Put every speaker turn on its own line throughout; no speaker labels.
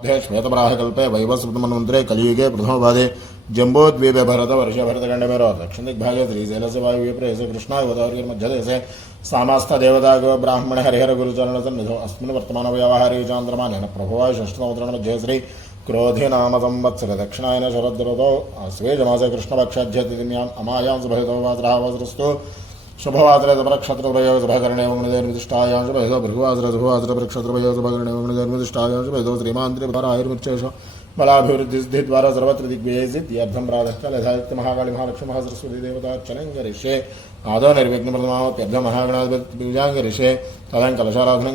मध्ये श्वेतपराहकल्पे वैवस्वतमन्वन्तरे कलियुगे प्रथमपादे जम्बोद्वीपे भरतवर्ष भरतखण्डमेरो दक्षिणदिग्भागे श्रीशैलस्य वायुव्यप्रेयसे कृष्णाय गोदावरीर्मध्यदेशे सामास्तदेवतागो ब्राह्मण हरिहर गुरुचरणसन्निधौ अस्मिन् वर्तमानव्यवहारे चान्द्रमानेन प्रभवाय षष्ठसमुद्रणमध्ये श्री क्रोधि नाम संवत्सर दक्षिणायन शरदृतौ स्वेजमासे कृष्णपक्षाध्यतिथ्याम् अमायां सुभयतो वासरः वस्रस्तु शुभवासरसभक्षत्रभयोसभकरणेवनिधिष्ठायांशभेदो भृगुवासरसभवासरभक्षत्रभयोसभकरणेवनिधिष्ठायांशभेदो श्रीमान्द्रिपधरायुर्मिच्छेष बलाभिवृद्धिद्वारा सर्वत्र दिग्व्ययसिद्ध्यर्थं प्रातःकाल यथायुक्त महाकाली महालक्ष्मी महासरस्वती देवता चलङ्गरिष्ये आदौ निर्विघ्नप्रथमावत्यर्धमहागणाधिपतिपूजाङ्गरिष्ये तदं कलशाराधनं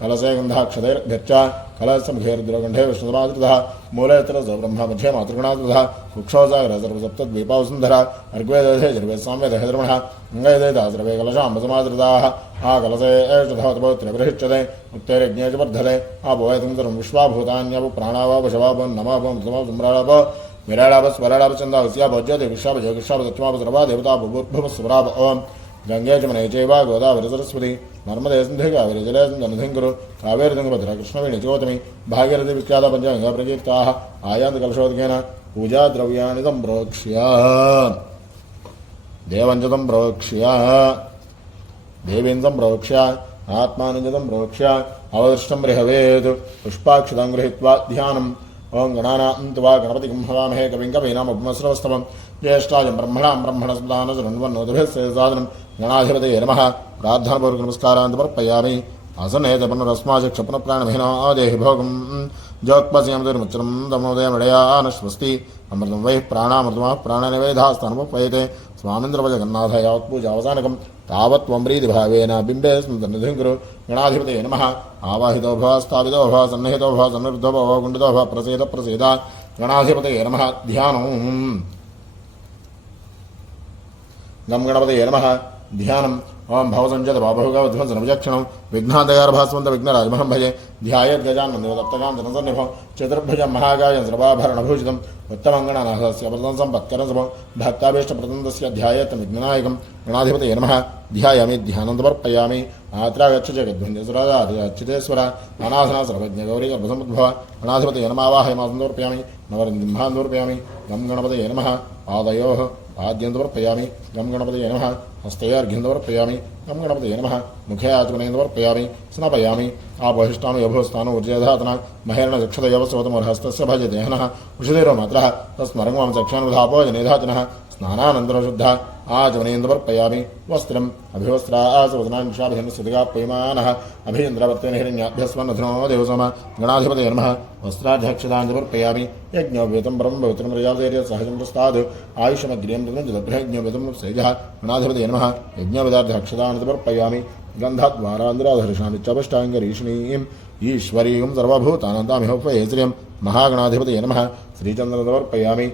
कलशे गन्धाक्षतैर्भ्यश्च कलशमुखेर्द्रगण्ठे विष्णुसमादृतः मूले यत्र ब्रह्म मध्ये मातृगणादृतः कुक्षोजागर सर्वसप्तद्वीपावसुन्धरा अर्ग्वेदे जर्वेस्वाम्यदः धर्मणः अङ्गयदे सर्वे कलशाम्बसमादृताः आ कलशे एषधवत्पवित्रबृहिष्यते उत्तैर्यज्ञे च वर्धते आपोयतं सर्वं विश्वाभूतान्यव प्राणावाप शवाप नमाप मृतमाप सम्राडाप विराडाप स्वराडाप चन्दावस्या भज्यते विश्वाप जगक्षाप दक्षमाप सर्वा देवता भूर्भुव स्वराप ओम् గంగే జమున చైవా గోదావరి సరస్వతి నర్మదే సింధు కావేరి జలసింధు అనుధింకురు కావేరి తుంగభద్ర కృష్ణవేణి గోతమి భాగీరథి విఖ్యాత పంచాంగ ప్రకీర్తా ఆయాంత కలశోద్ఘేన పూజా ద్రవ్యాణి తం ప్రోక్ష్య. దేవంజతం ప్రోక్ష్య. దేవీంతం ప్రోక్ష్య. ఆత్మానంజతం ప్రోక్ష్య. అవదృష్టం రిహవేత్ పుష్పాక్షితం గృహీత్వా ధ్యానం. ఓం గణానా గణపతి కుంభవామహే కవిం జ్యేష్ఠాయ బ్రహ్మణాం బ్రహ్మణస్దాన శృణ్వన్నోదభిస్సాదనం గణాధిపతయ నమ. ప్రార్థనపూర్వక నమస్కారాన్ని సమర్పయామి ఆసనేతపనరస్మాచక్షపణప్రాణభినాదేహిభోగం జోక్పసియమతిర్ముచ్చరం దమోదయమడయానశ్వస్తి. అమృతం వై ప్రాణామృతమ ప్రాణనివేదాస్తానుపయతే స్వామింద్రవజగన్నాథయావత్పూజావసానకం తావత్వమ్రీతి భావేన బింబే స్మృతనిధిం గురు గణాధిపతే నమ. ఆవాహితో భవ స్థాపితో భవ సన్నిహితో భవ సన్నిరుద్ధో భవ గుండితో భవ ప్రసేద ప్రసేద గణాధిపతే నమ. ధ్యానం. గం గణపతయ నమ. ధ్యానం. ఓం భవసంచత బాబహుగవధ్వంసనభుజక్షణం విఘ్నాంతగారభాస్వంత విఘ్నరాజమహం భజే. ధ్యాయద్గజానందోదప్తకాంతనసన్నిభం చతుర్భుజం మహాగాయం సర్వాభరణభూషితం ఉత్తమంగణనాథస్యపదం సంపత్కరసభం భక్తాభీష్టప్రదంతస్య ధ్యాయేత్తం విఘ్ననాయకం. గణాధిపతయ నమ. ధ్యాయామి ధ్యానం సమర్పయామి ఆత్రాగచ్చ జగద్వంద్యసురాజార్యచ్యుతేశ్వర అనాథన సర్వజ్ఞ గౌరీ గర్భసముద్భవ. గణాధిపతయ నమావాహయమాసం సమర్పయామి నవరంజింహాన్ సమర్పయామి గం గణపతయ నమ పాదయో పాద్యం సమర్పయామి గం గణపతయ నమ హస్తయార్ఘ్యం సమర్పయామి గం గణపతయ నమ ముఖయాతుగుణయం సమర్పయామి స్నాపయామి ఆపహిష్టాను యభోస్థాను ఉర్జేధాతన మహేరణ చక్షుతయవసవతమర్హస్తస్య భజతేహన ఉషిదేరో మాత్ర తస్మరంగం చక్షానుధాపో జనేధాతన స్నానానంతరశుద్ధ ఆచమనేందమర్పయామి వస్త్రం అభివస్త్రా సువదనాంశాభిహనుసుతిగా పయమాన అభీంద్రవర్తన హిరణ్యాభ్యస్మన్నధనో దేవసోమ. గణాధిపతి నమ. వస్త్రాధ్యక్షదాంజమర్పయామి యజ్ఞోపేతం పరం పవిత్రం ప్రజాధైర్య సహజం ప్రస్తాద్ ఆయుషమగ్నియం జ్ఞోపేతం సైజ గణాధిపతి నమ. యజ్ఞోపదార్థక్షదాంజమర్పయామి గంధాద్వారాంధ్రాధర్షామి చపష్టాంగరీషిణీం ఈశ్వరీం సర్వభూతానందామిహోపయేశ్రియం మహాగణాధిపతి నమ. శ్రీచంద్రదమర్పయామి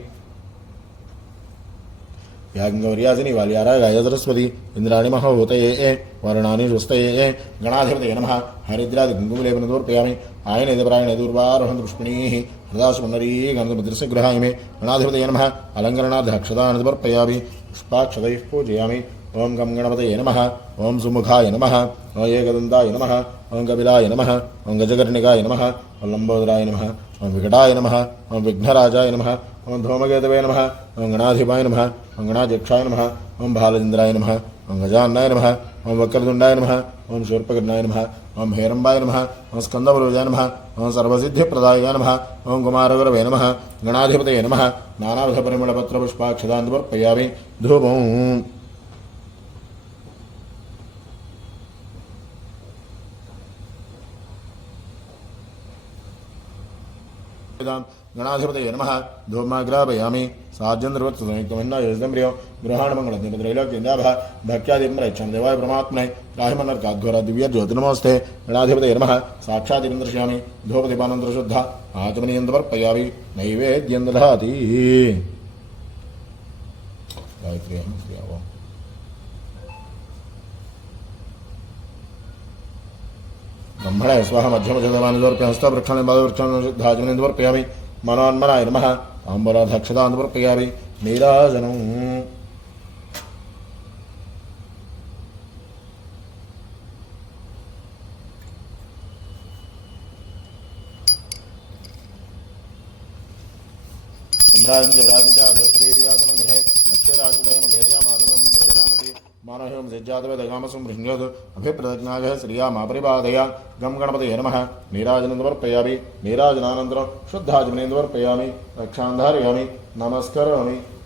याज्ञवर्यासिनि वाल्याराय गायसरस्वती इंद्राणि महभूतये ए वर्णानि रुस्तये ए गणाधिपतये नमः। हरिद्रादिकुङ्कुमलेपन समर्पयामि। आयनेदपरायणे दूर्वारोहण पुष्पिणीः हृदासुपुण्डरी गृहाय मे गणाधिपतये नमः। अलङ्करणार्थ अक्षतानि समर्पयामि। पुष्पाक्षतैः पूजयामि। ओं गं गणपतये नमः। ओं सुमुखाय नमः। ओं एकदन्ताय नमः। ओं कपिलाय नमः। ओं गजकर्णिकाय नमः। ओं लम्बोदराय नमः। ओं विकटाय नमः। ओं विघ्नराजाय नमः। ఓం ధూమకేతవే నమ ఓం గణాధిపాయ నమ ఓం గణాధ్యక్షాయ నమ ఓం బాలచంద్రాయ నమ ఓం గజాన్నాయ నమ ఓం వక్రతుండాయ నమ ఓం శూర్పకర్ణాయ నమ ఓం భైరంబాయ నమ ఓం స్కందపురుజాయ నమ ఓం సర్వసిద్ధిప్రదాయ నమ ఓం కుమారగురవే నమ గణాధిపతయ నమ నానావిధ పరిమళపత్రపుష్పాక్షదాన్ సమర్పయామి ధూమం गणाधिपतये नमः धूमाग्रापयामि साज्यन्द्रवत्संयुक्तमन्नायोजम्रियो गृहाणमङ्गलद्यपत्रैलोक्यन्दाभः भक्त्यादिं प्रयच्छं देवाय परमात्मने राहिमन्नर्काद्घोर दिव्यज्योतिनमोऽस्ते गणाधिपतये नमः साक्षादिनं दर्शयामि धूपदीपानन्तरशुद्ध आचमनीयं समर्पयामि नैवेद्यं दधाति गायत्री ब्रह्मणे स्वाह मध्यमजमानुवर्प्य हस्तवृक्षाणि पादवृक्षाणि निवर्पयामि मनोन्मनाय नमः। ताम्बराधक्षता निवर्पयामि नीराजनम् राजा राजा मनोहिम सिज्जातवेदगामसं हृङ्गद अभिप्रदज्ञागः श्रियामापरिपादया। गं गणपतये नमः। नीराजनं नीराजनानन्तरं शुद्धाजमेन रक्षान्धारयामि।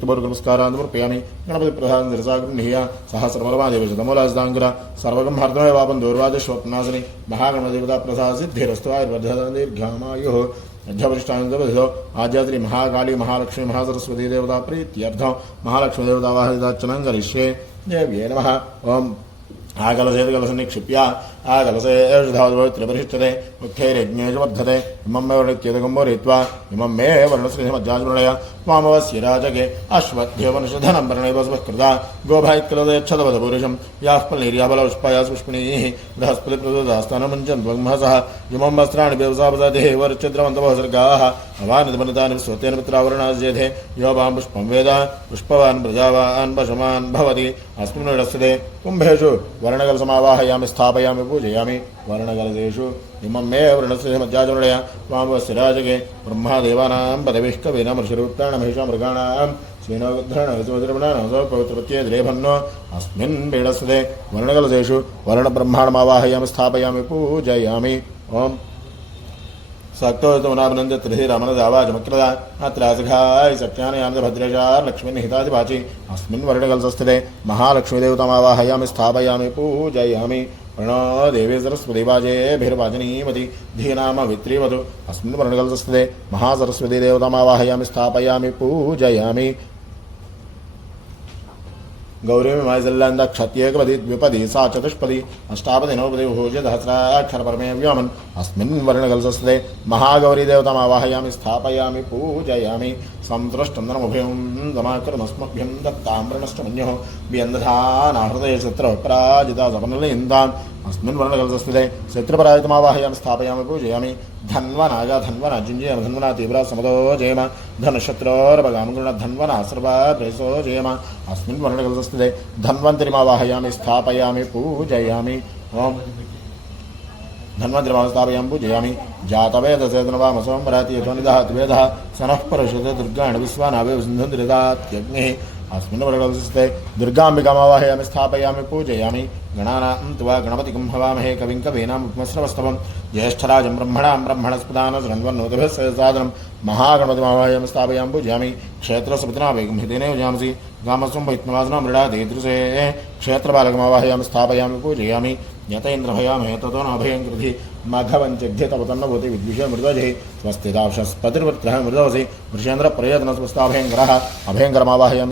ಯುಕ್ತವರ್ಗ ನಮಸ್ಕಾರ ಸಮರ್ಪಯಾಮಿ ಗಣಪತಿ ಪ್ರಧಾನ ನಿರಸಾಗೃಹ್ಯ ಸಹ ಸರ್ವರ್ಮಾದೇವೇಶ ತಮೋಲಾಜದಾಂಗುರ ಸರ್ವಗಂ ಹರ್ದಮಯ ವಾಪಂ ದೌರ್ವಾಜಶ್ವಪ್ನಾಸನಿ ಮಹಾಗಣದೇವತಾ ಪ್ರಸಾದ ಸಿದ್ಧಿರಸ್ತು ಆಯುರ್ವರ್ಧನ ದೀರ್ಘಾಮಾಯು అధ్యవరిష్టానందో ఆద్యాద్రి మహాకాళీ మహాలక్ష్మి మహాసరస్వతీ దేవతా ప్రీత్యర్థం మహాలక్ష్మి దేవతా వాహరిదార్చనం గరిష్యే దేవ్యే నమ ఓం ఆగల చేతగల సన్నిక్షిప్య आकलसे एषधावत्रिपरिष्ठते मुख्यैर्यज्ञेषु वर्धते इमं मे वर्णित्येतकम्बोरित्वा इमं मे वर्णश्रीमज्जाजुर्णय त्वामवस्य राजके अश्वत्थ्यवनुषधनं वर्णैवस्वः कृता गोभायत्कलदयच्छदवदपुरुषं याः फलैर्याबलपुष्पायाः पुष्पिणीः बृहस्पतिप्रददास्तानमुञ्चन्त्वग्महसः इमं वस्त्राणि स्वतेन मित्रावरणास्येधे यो वां पुष्पं वेद, पुष्पवान् प्रजावान् पशुमान् भवति। अस्मिन् कुम्भेषु वर्णकलसमावाहयामि, स्थापयामि पूजयामि वर्णकलसेषु इमं मे वृणस्य मज्जाचरणय त्वामवस्य राजके ब्रह्मादेवानां पदविः कवीनां ऋषिरूप्ताणां मृगाणां श्रीनोग्रहणसमुद्रमणानां पवित्रपत्ये द्रेभन्नो अस्मिन् पीडस्यते वर्णकलसेषु वर्णब्रह्माणमावाहयामि स्थापयामि पूजयामि ओम् सक्तोतमनाभिनन्द्य त्रिधिरमनदावाचमक्रदा अत्रासघाय सत्यानयामभद्रेशार् लक्ष्मीर्निहितादिवाचि अस्मिन् वर्णकलसस्थिते महालक्ष्मीदेवतामावाहयामि स्थापयामि पूजयामि ప్రణో దేవేశ్వర స్మృతిభాజేభిర్భజనీమతి ధీనామ విత్రీవతు అస్మిన్ వర్ణగల్సే మహాసరస్వతీ దేవతమావాహయామి స్థాపయామి పూజయామి पूजयामि गौरीमायजल्लान्द क्षत्येकपदी द्विपदी सा चतुष्पदी अष्टापदी नवपदी भोज सहस्राक्षरपरमे व्योमन् अस्मिन् वर्णकलसस्थे महागौरी देवतामावाहयामि स्थापयामि पूजयामि सन्तुष्टन्दनमुभयं दमाकरमस्मभ्यं दत्ताम्रणष्टमन्योः व्यन्दधानाहृदये चित्र पराजिता सपनलेन्दान् अस्मिन् वर्णकलसस्थिते चित्रपराजितमावाहयामि स्थापयामि, पूजयामि। धन्वनागा धन्वना धन्वना तीव्रा समदो जयम। धनशत्रोर्भगाम गुण धन्वना सर्वा प्रेसो जयम। अस्मिन् वर्णकलसस्थिते धन्वन्तरिमावाहयामि, स्थापयामि, पूजयामि। ओम्। धन्वन्तरिमां स्थापयामि, पूजयामि। सनः अस्मिन् दुर्गाम्बिकामावाहयामि, स्थापयामि, पूजयामि। गणानां गणपति कंभवामहे गणपतिकं हवामहे कविं कवीनाम् उपमस्रवस्तवं ज्येष्ठराजं ब्रह्मणां ब्रह्मणस्पदानं शृण्वन्नोदभिः सादनं महागणपतिमावायं स्थापयां पूजयामि। क्षेत्रसुपतिना वेगं हितेने उजांसि ग्रामस्वं वैत्नवासनां मृडादेदृशे क्षेत्रबालकमावाहयां स्थापयामि, पूजयामि। यतेन्द्रभयामहे ततो नभयं कृधि मघवञ्चघ्य विद्विषे मृदजे। स्वस्तिदाक्षस्पतिर्वृत्रः मृदवसि वृषेन्द्रप्रयत्नस्वस्ताभयङ्करः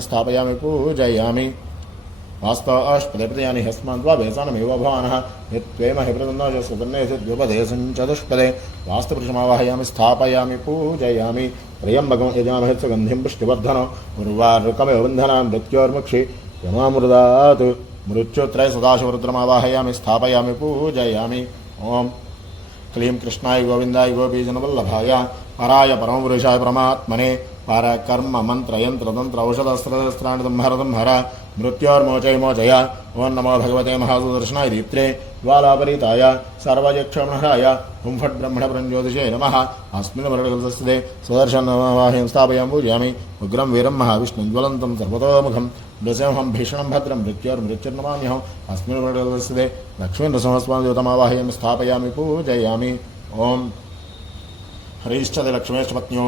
स्थापयामि, पूजयामि। वास्तवाष्पदे ह्यस्मान् त्वा वेसानमेव भवानः यत्त्वेम हि प्रदन्नाशस्वतन्नेद्युपदेशं चतुष्पदे वास्तुपुरुषमावाहयामि स्थापयामि पूजयामि प्रियम्बकं यजामहे सुगन्धिं पुष्टिवर्धन उर्वारुकमेव बन्धनां मृत्योर्मुक्षि यमामृदात् मृत्युत्रय सदाशिवरुद्रमावाहयामि स्थापयामि पूजयामि ॐ क्लीं कृष्णाय गोविन्दाय गोपीजनवल्लभाय पराय परमपुरुषाय परमात्मने परकर्म मन्त्रयन्त्रतन्त्र औषधस्त्रस्त्राणि संहरतं हर मृत्योर्मोचय मोचय ॐ नमो भगवते महासुदर्शनाय दीप्त्रे। ज्वालापरीताय सर्वयक्षमणहाय हुं फट् ब्रह्मणप्रञ्ज्योतिषे नमः। अस्मिन् वर्णकलसस्थिते सुदर्शनवाहिं स्थापयां पूजयामि। उग्रं वीरं महाविष्णुं ज्वलन्तं सर्वतोमुखं। नृसिंहं भीषणं भद्रं मृत्योर्मृत्युर्नमाम्यहम्। अस्मिन् वर्णकलसस्थिते लक्ष्मीन्द्रसंहस्वादेवतमावाहयं स्थापयामि, पूजयामि। ॐ హరిశ్చతి లక్ష్మీష్పత్న్యో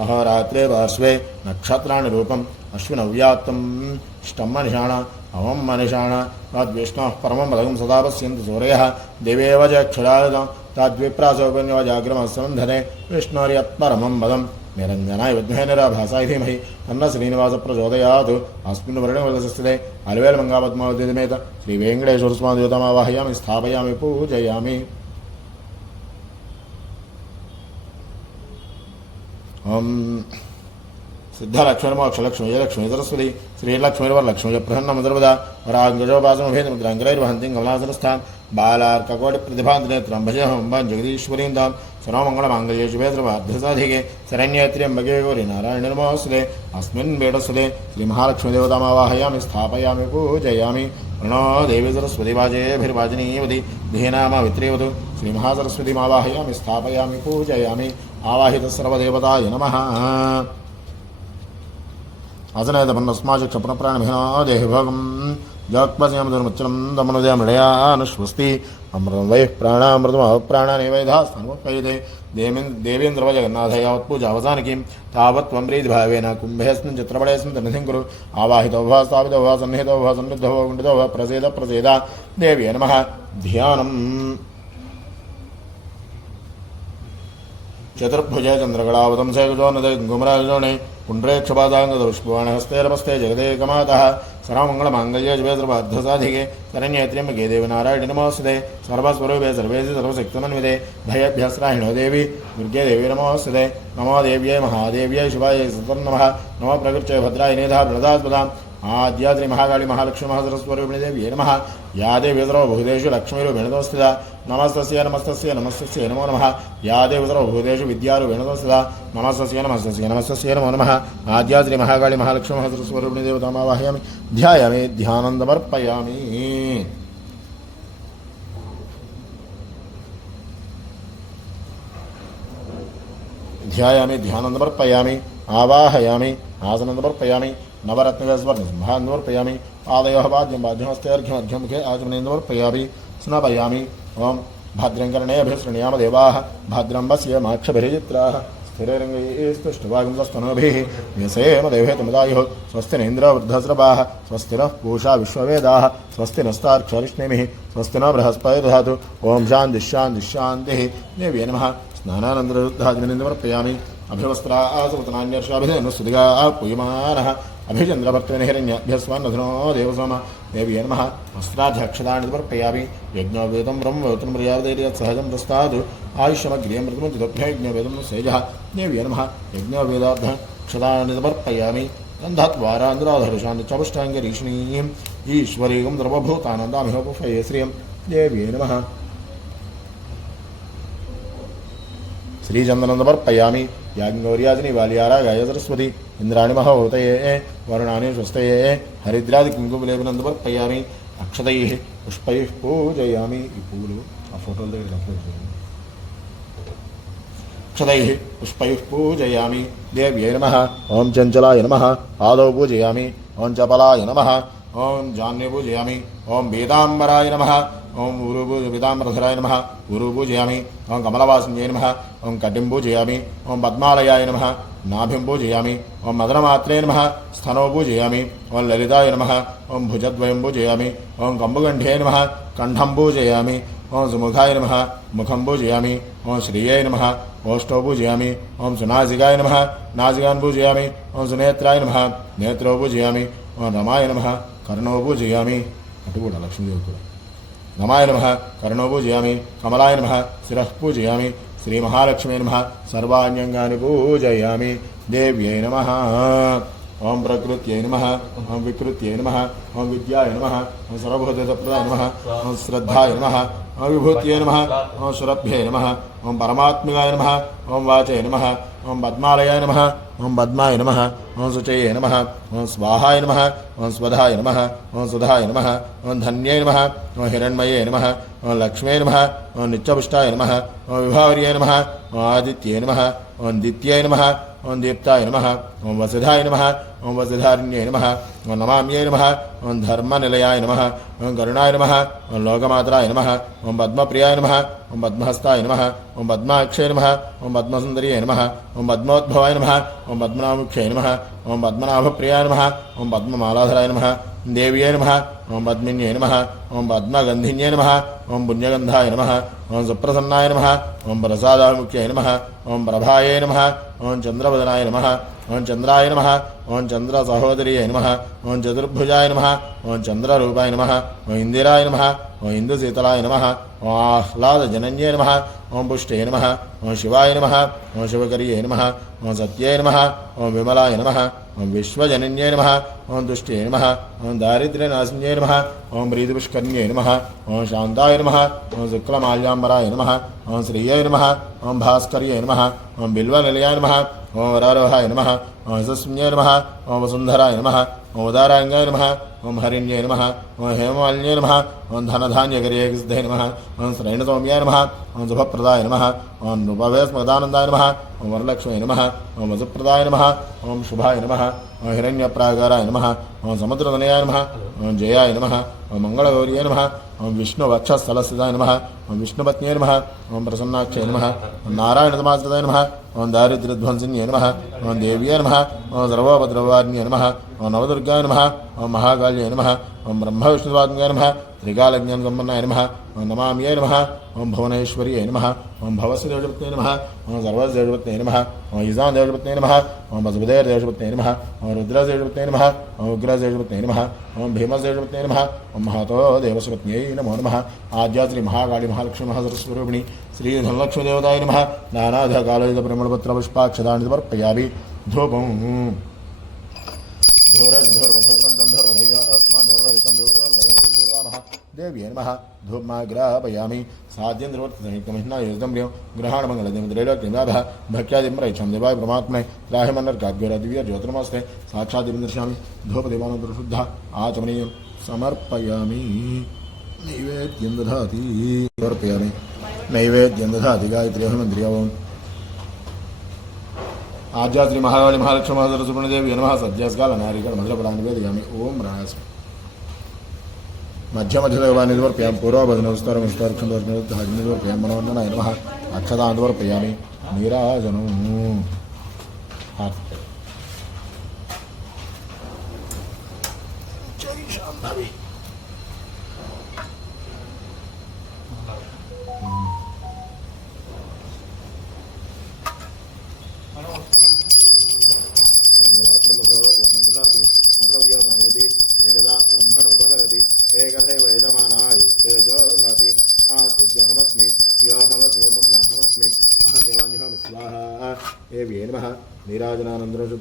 అహోరాత్రే పార్శ్వే నక్షత్రాన్ని రూపం అశ్వినవ్యాప్తం స్టమ్మనిషాణ అవం మనిషాణ తద్విష్ణు పరమం రఘుం సదా పశ్యంతి సూర్య దేవేవ చక్షురాయుధం తద్విప్రాసోపన్యవ జాగ్రమస్సంధనే విష్ణోర్యత్పరమం పదం నిరంజనాయ విద్మహే నిరాభాసాయ ధీమహి అన్న శ్రీనివాస ప్రచోదయాత్ అస్మిన్ వర్ణే వదసస్థితే అలవేల మంగాపద్మావతిమేత శ్రీ వెంకటేశ్వర స్వామి దేవతమావాహయామి స్థాపయామి పూజయామి సరస్వతి శ్రీలక్ష్మీర్వరలక్ష్మి ప్రసన్నముద్రవద వరాంగజోపాసమభేదముద్రాంగరైర్వహంతి కమలాసనస్థాన్ బాలార్కకోటి ప్రతిభాంతనేత్రం భజహం బాన్ జగదీశ్వరీందాం సర్వమంగళమాంగళ్యే శుభే సర్వార్థసాధికే శరణ్యేత్ర్యంబగే గౌరి నారాయణ నమోస్తుతే అస్మిన్ వేడస్తుతే శ్రీ మహాలక్ష్మీదేవతామావాహయామి స్థాపయామి పూజయామి ప్రణో దేవి సరస్వతి వాజేభిర్వాజనీయవతి ధినామవిత్రేవతు శ్రీ మహాసరస్వతిమావాహయామి స్థాపయామి పూజయామి ఆవాహిత సర్వదేవతాయ నమః. అసనేతమన్నస్మాచక్షపునప్రాణమిహనా దేహిభోగం జగత్పశ్యామధర్మచ్చలం దమనుదయమృడయానుష్వస్తి అమృతం వై ప్రాణామృతం ప్రాణాని వైధాస్తానుపైతే దేవేన్ దేవేంద్రవ జగన్నాథ యావత్ పూజ అవసానికి తావత్ త్వం భావేన కుంభేస్మిన్ చిత్రపడేస్మిన్ తనిధిం కురు ఆవాహితో వా స్థాపితో వా సన్నిహితో వా సన్నిధో వా గుండితో వా ప్రసేద ప్రసేద దేవ్యే నమ. ధ్యానం. ಚತುರ್ಭುಜ ಚಂದ್ರಗಳಾವತಂಸೆ ಗಜೋನದೆ ಗುಮರಾಗಜೋಣೆ ಕುಂಡ್ರೇಕ್ಷಪಾದಾಂಗದ ಪುಷ್ಪವಾಣ ಹಸ್ತೆ ನಮಸ್ತೆ ಜಗದೇಕಮಾತಃ ಸರ್ವಮಂಗಳ ಮಾಂಗಲ್ಯ ಶಿವೇಶ್ವರ ಅರ್ಧ ಸಾಧಿಗೆ ಶರಣ್ಯತ್ರಿಯಂಬಗೆ ದೇವನಾರಾಯಣ ನಮೋಸ್ತದೆ ಸರ್ವಸ್ವರೂಪೇ ಸರ್ವೇಸಿ ಸರ್ವಸಕ್ತಮನ್ವಿದೆ ಭಯಭ್ಯಸ್ರಾಹಿಣೋ ದೇವಿ ದುರ್ಗೆ ದೇವಿ ನಮೋಸ್ತದೆ ನಮೋ ದೇವ್ಯೈ ಮಹಾದೇವ್ಯೈ ಶಿವಾಯ ಸತಂ ನಮಃ ನಮೋ ಪ್ರಕೃತ್ಯ ಭದ್ರಾಯ ನೇಧಾ ಪ್ರದಾಸ್ಪದಾಂ ఆద్యాద్రి మహాకాళి మహాలక్ష్మి మహాసరస్వరూపిణి దేవి ఏ నమ. యా దేవి సర్వభూతేషు వినదోస్థిత నమస్తస్య నమస్తస్య నమస్తస్య నమో నమ. యా దేవి సర్వభూతేషు వినదోస్థిత నమస్తస్య నమస్తస్య నమస్తస్య నమో నమ. ఆద్యాద్రి మహాకాళి మహాలక్ష్మి మహాసరస్వరూపిణి దేవతామావాహయామి ధ్యాయామి ధ్యానందమర్పయామి. ధ్యాయామి ధ్యానందమర్పయామి. ఆవాహయామి ఆసనందమర్పయామి. नवरत्नस्वर्णिं महान्वर्पयामि आदयः वाद्यं बाध्यमस्तेऽर्घ्यमध्यमुखे आचमनेन्द्वर्पयामि स्नपयामि। ओं भद्रङ्करणेऽभिसृणीयाम देवाः भद्रं वस्य माक्षभिरिचित्राः स्थिररङ्गैस्तुष्टवागुंसस्तनोभिः व्यसेम देवेतमुदायुः स्वस्ति स्वस्तिनः पूषा विश्ववेदाः स्वस्ति नस्तार्क्षरिष्णिमिः स्वस्ति न बृहस्पतिर्धातु ॐ शान्तिश्शान्तिश्शान्तिः देव्ये नमः। स्नानानन्तरवृद्धादिनिन्द्रमर्पयामि अभिवस्त्रा आसवतनान्यर्षाभिधेनुस्तुतिगा पूयमानः। अभिचन्द्रभक्तनिहिरण्यभ्यस्वान्नधुनो देवसोम देव्ये नमः वस्त्राध्यक्षतानि समर्पयामि यज्ञोवेदं ब्रह्मवेतं मर्यादैर्यत्सहजं प्रस्तादु आयुष्यमग्र्यमृतमुचितभ्य यज्ञोवेदं सेजः देव्ये नमः यज्ञोवेदाध्यक्षतानि समर्पयामि गन्धद्वारान्ध्राधरुषान्तिचपुष्टाङ्गरीषिणीम् ईश्वरीं द्रवभूतानन्दामिहोपफये श्रियं देव्ये नमः श्रीचन्दनन्दमर्पयामि याज्ञौर्याजिनि बाल्यारागाय सरस्वती ఇంద్రాణి మహోతయే వరుణాని స్వస్తయే హరిద్రాది కుంకుమలేపనందమర్పయామి అక్షతై పుష్పై పూజయామి. ఈ పువ్వులు ఆ ఫోటోల దగ్గర అక్షతై పుష్పై పూజయామి. దేవ్యై నమ. ఓం చంచలాయ నమ. పాదౌ పూజయామి. ఓం చపలాయ నమ. ఓం జాన్య పూజయామి ఓం వేదాంబరాయ నమ. ఓం ఊరు వేదాంబరధరాయ నమ. ఊరు పూజయామి. ఓం కమలవాసిన్యై నమ. ఓం కటిం పూజయామి ఓం పద్మాలయాయ నమ. నాభిం పూజయామి ఓం మదనమాత్రే నమ. స్థనో పూజయామి ఓం లలితాయ నమ. ఓం భుజద్వయం పూజయామి ఓం కంబుగంఠే నమ. కంఠం పూజయామి ఓం సుముఖాయ నమ. ముఖం పూజయామి ఓం శ్రీయై నమ. ఓష్టో పూజయామి ఓం సునాసికాయ నమ. నాసికాన్ పూజయామి ఓం సునేత్రాయ నమ. నేత్రో పూజయామి ఓం రమాయ నమ. కర్ణో పూజయామి అటు కూడా లక్ష్మీదేవి కూడా. నమాయ నమ కర్ణో పూజయామి కమలాయ నమ శిరః పూజయామి శ్రీ మహాలక్ష్మీ నమ సర్వాణ్యంగాని పూజయామి దేవ్యై నమ ఓం ప్రకృత్యై నమ ఓం వికృత్యై నమ ఓం విద్యాయ నమ ఓం సర్వభూత సర్వభూతప్రదాయ నమ ఓం శ్రద్ధాయ నమ విభూత్యై నమ ఓం సురభ్యే నమ ఓం పరమాత్మికాయ నమ ఓం వాచే నమ ఓం పద్మాలయాయ నమ ఓం పద్మాయ నమ ఓం శుచయే నమ ఓం స్వాహాయ నమ ఓం స్వధాయ నమ ఓం సుధాయ నమ ఓం ధన్యై నమ ఓం హిరణ్మయే నమ ఓం లక్ష్మే నమ ఓం నిత్యపుష్టాయ నమ ఓం విభావర్యే నమ ఓం ఆదిత్యే నమ ఓం దిత్యై నమ ఓం దీప్తాయ నమ ఓం వసుధాయ నమ ఓం వసుధారిణ్యై నమ ఓం నమామ్యై నమ ఓం ధర్మనిలయాయ నమ ఓం కరుణాయ నమ ఓం లోకమాతరాయ నమ ఓం పద్మప్రియాయ నమ ఓం పద్మహస్తాయ నమ ఓం పద్మాక్షయ నమ ఓం పద్మసుందర్యై నమ ఓం పద్మోద్భవాయ నమ ఓం పద్మనాముఖ్యై నమ ఓం పద్మనాభప్రియాయ నమ ఓం పద్మమాలాధరాయ నమ దేవ్యై నమ. ఓం పద్మిన్యై నమ. ఓం పద్మగంధిన్యై నమ. ఓం పుణ్యగంధాయ నమ. ఓం సుప్రసన్నాయ నమ. ఓం ప్రసాదాముఖ్యై నమ. ఓం ప్రభాయే నమ. ఓం చంద్రవదనాయ నమ. ఓం చంద్రాయ నమ ఓం చంద్ర సహోదరియ నమ ఓం చతుర్భుజాయ నమ ఓం చంద్రరూపాయ నమ ఓం ఇందిరాయ నమ ఓం ఇందుశీతలాయ నమ ఓం ఆహ్లాదజనన్యే నమ ఓం పుష్టే నమ ఓం శివాయ నమ ఓం శివకర్యే నమ ఓం సత్యే నమ ఓం విమలాయ నమ ఓం విశ్వజనన్యే నమ ఓం దుష్టే నమ ఓం దారిద్ర్యనాశిన్యే నమ ఓం ప్రీతిపుష్కర్ణ్యే నమ ఓం శాంతాయ నమ ఓం శుక్లమాల్యాంబరాయ నమ ఓం శ్రీయై నమ ఓం భాస్కర్యై నమ ఓం బిల్వనిలయాయ నమ ఓం వరారోహాయ నమ ఓం యశస్విన్యై నమ ఓం వసుంధరాయ నమ ఓం ఉదారాంగాయ నమ ఓం హరిణ్యై నమ ఓం హేమమాలిన్యై నమ ఓం ధనధాన్యగర్యే నమ ఓం శ్రైణసౌమ్యాయ నమ ఓం శుభప్రదాయ నమ ఓం నృపవేస్మదానందాయ నమ ఓం వరలక్ష్మీ నమ ఓం వసుప్రదాయ నమ ఓం శుభాయ నమ ఓం హిరణ్యప్రాగారాయ నమ ఓం సముద్రతనయాయ నమ ఓం జయాయ నమ ఓం మంగళగౌరియే నమ ఓం విష్ణు విష్ణువక్షస్థలస్థితాయ నమ ఓం విష్ణుపత్నే నమ ఓం ప్రసన్నాక్షయ నమ ఓం నారాయణతమాశ్రితాయ నమ ఓం దారిద్ర్యధ్వంసిన్యై నమ ఓం దేవ్యే నమ ఓం సర్వోపద్రవార్ణ్యై నమ ఓం నవదుర్గాయ నమ ఓం మహాకాళ్యే నమ ఓం బ్రహ్మ బ్రహ్మవిష్ణువాజ్ఞాయ నమ త్రికాలజ్ఞాన సంపన్నాయ నమ ఓం నమామ్యై నమ ఓం భువనేశ్వర్యై నమ ఓం భవస్య దేవపత్నే నమ ఓం సర్వదేవపత్నే నమ ఓం ఈశాన్ దేవపత్నే నమ ఓం వసుదేవ దేవపత్నే నమ ఓం రుద్ర దేవపత్నే నమ ఓం ఉగ్ర దేవపత్నే నమ ఓం భీమ దేవపత్నే నమ ఓం మహాతో దేవస్వపత్న్యై నమో నమ ఆద్య శ్రీ మహాకాళి మహాలక్ష్మి మహాసరస్వరూపిణి శ్రీ ధనలక్ష్మి దేవతాయ నమ నానాధ కాళయుధ పరిమళపత్ర పుష్పాక్షదాని సమర్పయామి ధూపం देव्यै नमः धूपमाग्रापयामि साध्यन्द्रवर्तनैकमहिनायुधं प्रियं ग्रहाणमङ्गलदेवत्रैलोक्यमाभः भक्त्यादिं रैक्षं देवाय परमात्मने त्राहिमन्नर्काग्यरदिव्य ज्योतिर्मस्ते साक्षादिं दर्शयामि धूपदेवानन्तरशुद्धः आचमनीयं समर्पयामि नैवेद्यं दधाति समर्पयामि नैवेद्यं दधाति गायत्र्यहमन्त्र्य ओम् आज्या श्री महाकाली महालक्ष्मी महासरस्वतीदेवी नमः सद्यस्काल नारिकल मधुरफलानि निवेदयामि ओम रास మధ్య మధ్యలో వానిదివరపయాం పూర్వభజనోస్తరం ఇష్టవర్చందోర్చందో హగ్నిదివరపయాం మనోన్న నైనమహ అక్షదాందవరపయామి ప్రియాని నీరాజను.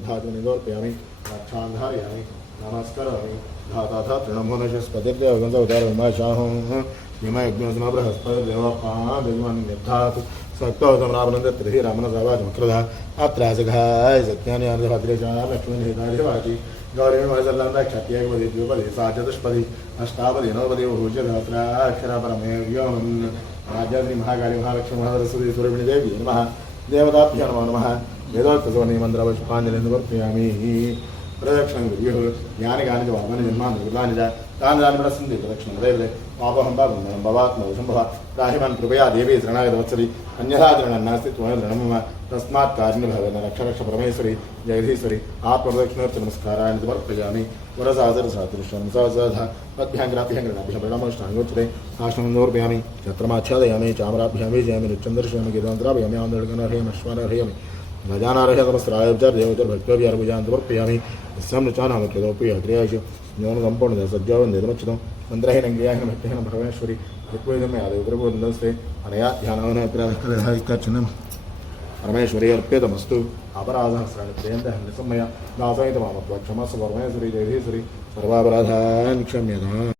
धातुनिदोर्पयामि नमस्कार नमस्करामि। धाता धातृणमो न शस्पतिर्देवगन्ध उदारमाशाहं हिमयज्ञोजना बृहस्पतिर्देवपादिर्धातु सक्तोतमरामनन्दत्रिः सा चतुष्पदि अष्टापदि नवपदि भूषधात्राक्षरापरमेव व्योमन् आद्याद्रि महाकाली महालक्ष्मी महासरस्वती सुरभिणिदेवी नमः। देवताभ्यो नमो। वेदोक्तसोनि मन्त्रपुष्पाञ्जलिं समर्पयामि प्रदक्षिणं गुरुः यानि कानि च वामानि जन्मानि कृतानि च तानि तानि प्रसन्ति प्रदक्षिणं देवते पापहं पापं भवात्मसम्भव राहिमान् कृपया देवी शरणागतवत्सरि अन्यथा दृढं नास्ति त्वमेव दृढं मम तस्मात् कारुण्यभवेन रक्ष रक्ष परमेश्वरि जगदीश्वरि आत्मप्रदक्षिणार्थ नमस्कारान् समर्पयामि वरसादरसादृशं सहसधा पद्भ्याङ्ग्राभ्याङ्ग्रणाभ्यः प्रणमष्टाङ्गोच्चरे आश्रमं समर्पयामि छत्रमाच्छादयामि चामराभ्यां वीजयामि नित्यं गिरान्तराभयामि आन्दोलकनर्हयामि अश्वानर्हयामि गजानार्ह नमस्त्रायोजर्देवोजर्भक्त्योभिर्भुजान् समर्पयामि यस्यां नचानामकृतोपि अग्र्यायशु न्यूनं सम्पूर्णतः सज्जावन्दितमच्युतं मन्त्रहीनङ्ग्रियाहिन भक्तिहीन परमेश्वरि ऋग्वेदं यादव प्रबोधनस्ते अनया ध्यानावनकृतम् परमेश्वरी अर्पितमस्तु अपराधसहस्राणि प्रियन्तः निसम्मय दासहितमामत्वा क्षमस्व परमेश्वरी जगदीश्वरी सर्वापराधान् क्षम्यताम्